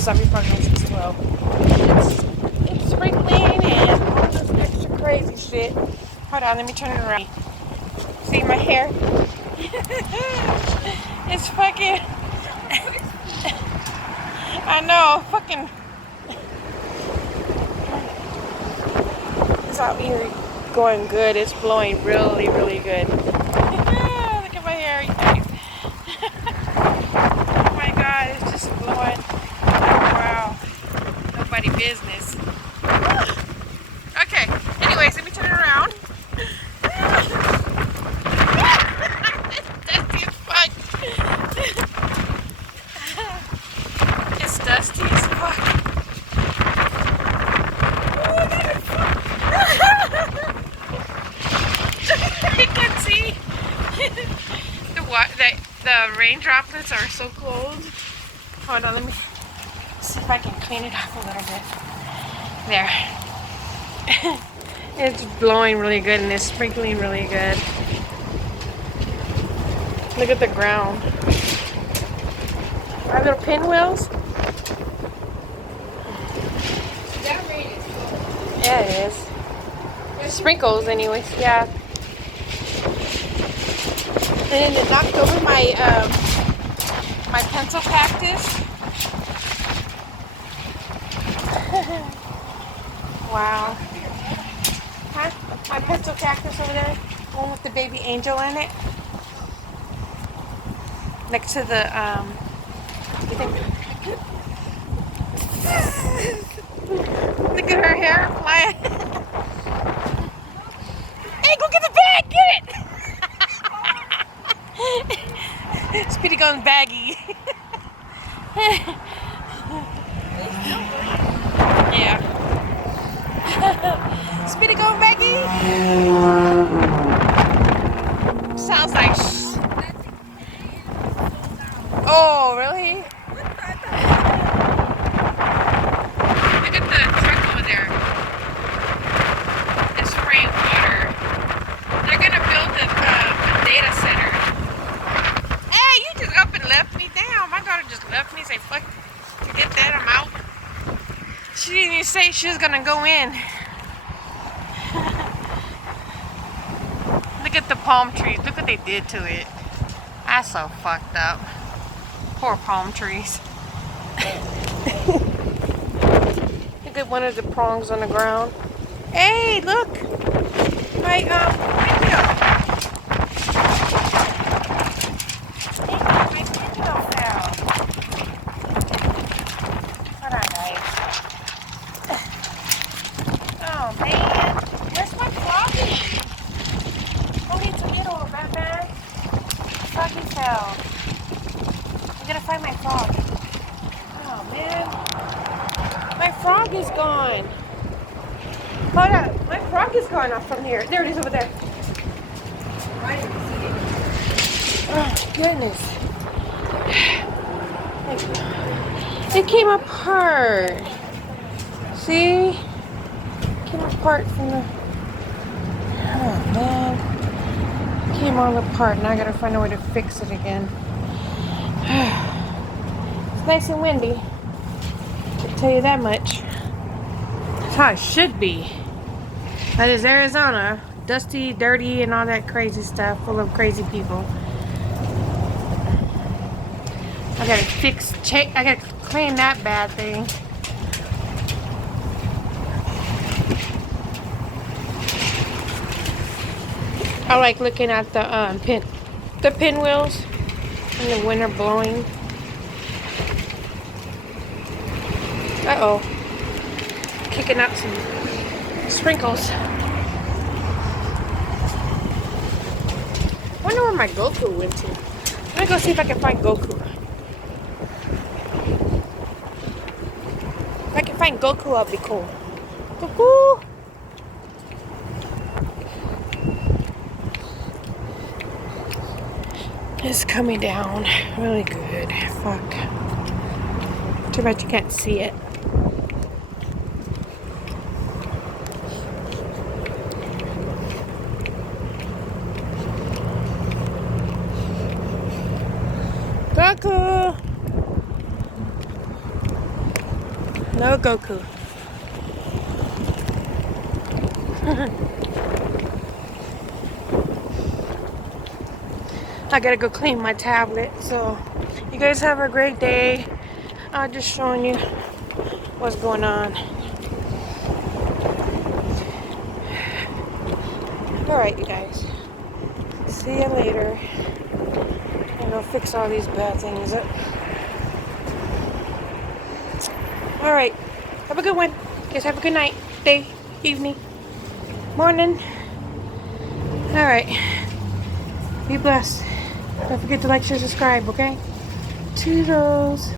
since I've been fucking since 12. It's sprinkling and all this extra crazy shit. Hold on, let me turn it around. See my hair? It's fucking... I know, fucking... It's out here going good. It's blowing really, really good. Look at my hair, you guys. Oh my god, it's just blowing. Wow. Nobody business. Okay, anyways, let me turn it around. It's dusty as fuck. It's dusty as fuck. You can see the rain droplets are so cold. Hold on, let me see if I can clean it off a little bit. There. It's blowing really good and it's sprinkling really good. Look at the ground. Our little pinwheels. Yeah, it is. Sprinkles, anyways. Yeah. And then it knocked over my my pencil cactus. Wow. Huh? My pencil cactus over there, one with the baby angel in it, next to the Look at her hair flying. Hey, go get the bag! Get it! Speedy going baggy. Yeah. Speedy going baggy. Sounds like. Oh, really? Look at the truck over there. It's spraying water. They're gonna build a data center. Hey, you just up and left me. Damn, my daughter just left me. Say, fuck, forget that, I'm out. She didn't even say she was gonna go in. Look at the palm trees. Look what they did to it. That's so fucked up. Poor palm trees. Look at one of the prongs on the ground. Hey, look! My window. My window fell. Hold on, guys. Oh man, where's my froggy? Holy tomato, Batman. Froggy fell. I'm gonna find my frog. Oh man. My frog is gone. Hold on. My frog is gone off from here. There it is over there. Oh goodness. It came apart. See? It came apart from the... Oh man. It came all apart. Now I gotta find a way to fix it again. It's nice and windy. I'll tell you that much. That's how it should be. That is Arizona. Dusty, dirty, and all that crazy stuff. Full of crazy people. I gotta I gotta clean that bad thing. I like looking at the pinwheels and the wind are blowing. Uh-oh. Kicking out some sprinkles. I wonder where my Goku went to. Let me go see if I can find Goku. If I can find Goku, I'll be cool. Goku! It's coming down really good. Fuck. Too bad you can't see it. Goku! No Goku. I gotta go clean my tablet. So, you guys have a great day. I'm just showing you what's going on. Alright, you guys. See you later. And I'll fix all these bad things up. Alright. Have a good one. Guys, have a good night, day, evening, morning. Alright. Be blessed. Don't forget to like, share, subscribe, okay? Toodles.